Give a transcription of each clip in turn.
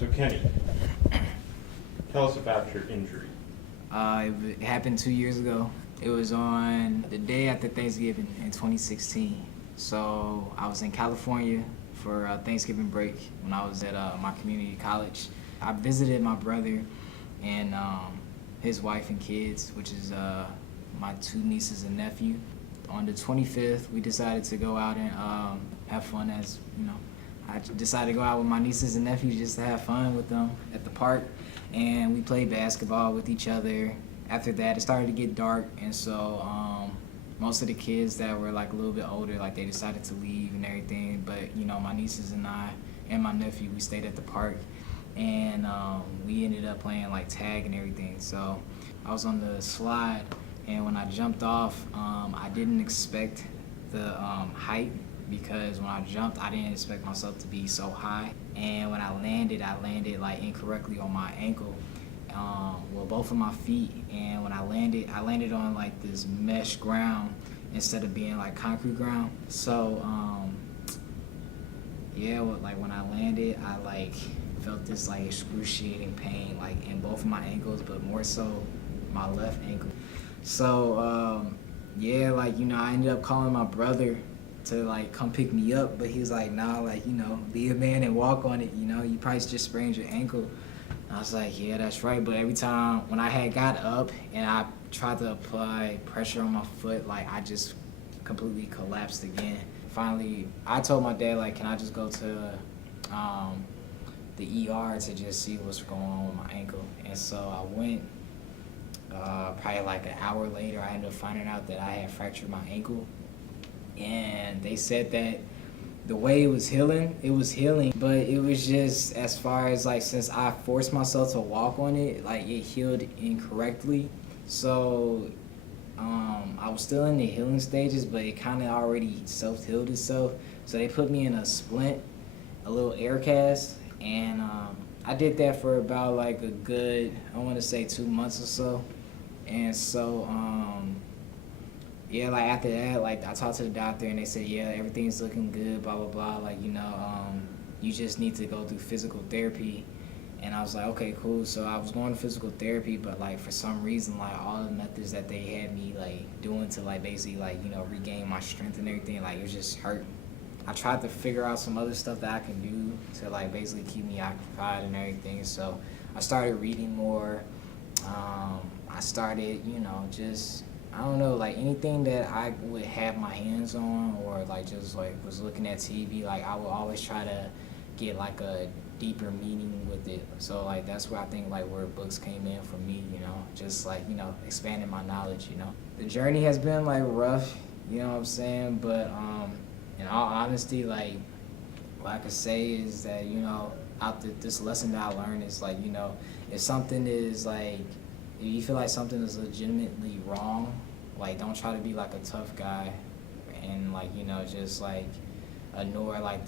So Kenny, tell us about your injury. It happened 2 years ago. It was on the day after Thanksgiving in 2016. So I was in California for Thanksgiving break when I was at my community college. I visited my brother and his wife and kids, which is my two nieces and nephew. On the 25th, we decided to go out and have fun as, you know, I decided to go out with my nieces and nephews just to have fun with them at the park. And we played basketball with each other. After that, it started to get dark, and so most of the kids that were like a little bit older, like they decided to leave and everything. But you know, my nieces and I and my nephew, we stayed at the park, and we ended up playing like tag and everything. So I was on the slide, and when I jumped off, I didn't expect the height, because when I jumped, I didn't expect myself to be so high. And when I landed like incorrectly on my ankle, well, both of my feet. And when I landed on like this mesh ground instead of being like concrete ground. So yeah, like when I landed, I like felt this like excruciating pain like in both of my ankles, but more so my left ankle. So yeah, like, you know, I ended up calling my brother to like come pick me up, but he was like, nah, like, you know, be a man and walk on it, you know, you probably just sprained your ankle. And I was like, yeah, that's right. But every time when I had got up and I tried to apply pressure on my foot, like I just completely collapsed again. Finally, I told my dad, like, can I just go to the ER to just see what's going on with my ankle? And so I went. Probably like an hour later, I ended up finding out that I had fractured my ankle. And they said that the way it was healing, but it was just, as far as like, since I forced myself to walk on it, like it healed incorrectly. So I was still in the healing stages, but it kind of already self-healed itself. So they put me in a splint, a little air cast, and I did that for about like a good, I want to say 2 months or so. And so yeah, like after that, like I talked to the doctor and they said, yeah, everything's looking good, blah, blah, blah. Like, you know, you just need to go through physical therapy. And I was like, okay, cool. So I was going to physical therapy, but like for some reason, like all the methods that they had me like doing to like basically like, you know, regain my strength and everything, like it was just hurt. I tried to figure out some other stuff that I can do to like basically keep me occupied and everything. So I started reading more. I started, you know, just, I don't know, like anything that I would have my hands on, or like just like was looking at TV, like I would always try to get like a deeper meaning with it. So like that's where I think like where books came in for me, you know, just like, you know, expanding my knowledge, you know. The journey has been like rough, you know what I'm saying, but in all honesty, like what I could say is that, you know, this lesson that I learned is like, you know, if something is like, if you feel like something is legitimately wrong, like don't try to be like a tough guy and like, you know, just like ignore like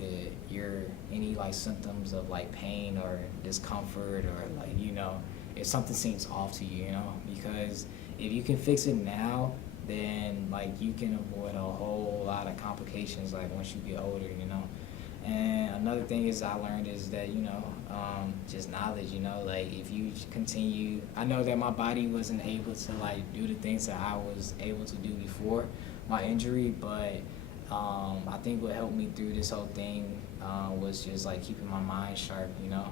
any like symptoms of like pain or discomfort, or like, you know, if something seems off to you, you know, because if you can fix it now, then like you can avoid a whole lot of complications like once you get older, you know. And another thing is I learned is that, you know, just knowledge, you know, like if you continue, I know that my body wasn't able to like do the things that I was able to do before my injury, but I think what helped me through this whole thing was just like keeping my mind sharp, you know.